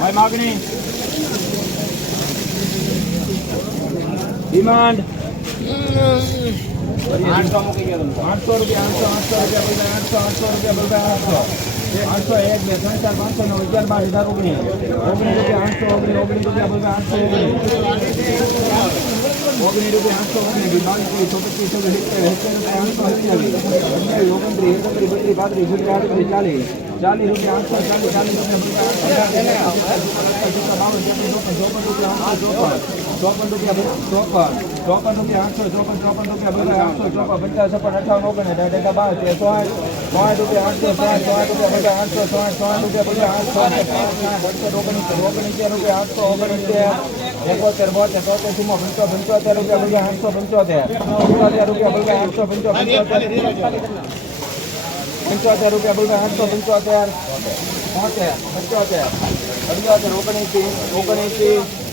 ભાઈ માગણી ડિમાન્ડ 800 મૂકી દો તમે 800 રૂપિયા 800 રૂપિયા 800 1 2 3 4 500 9 11 12 19 રૂપિયા 800 19 રૂપિયા 40 રૂપિયા 54 રૂપિયા 800 રૂપિયા 50 58 રૂપિયા 75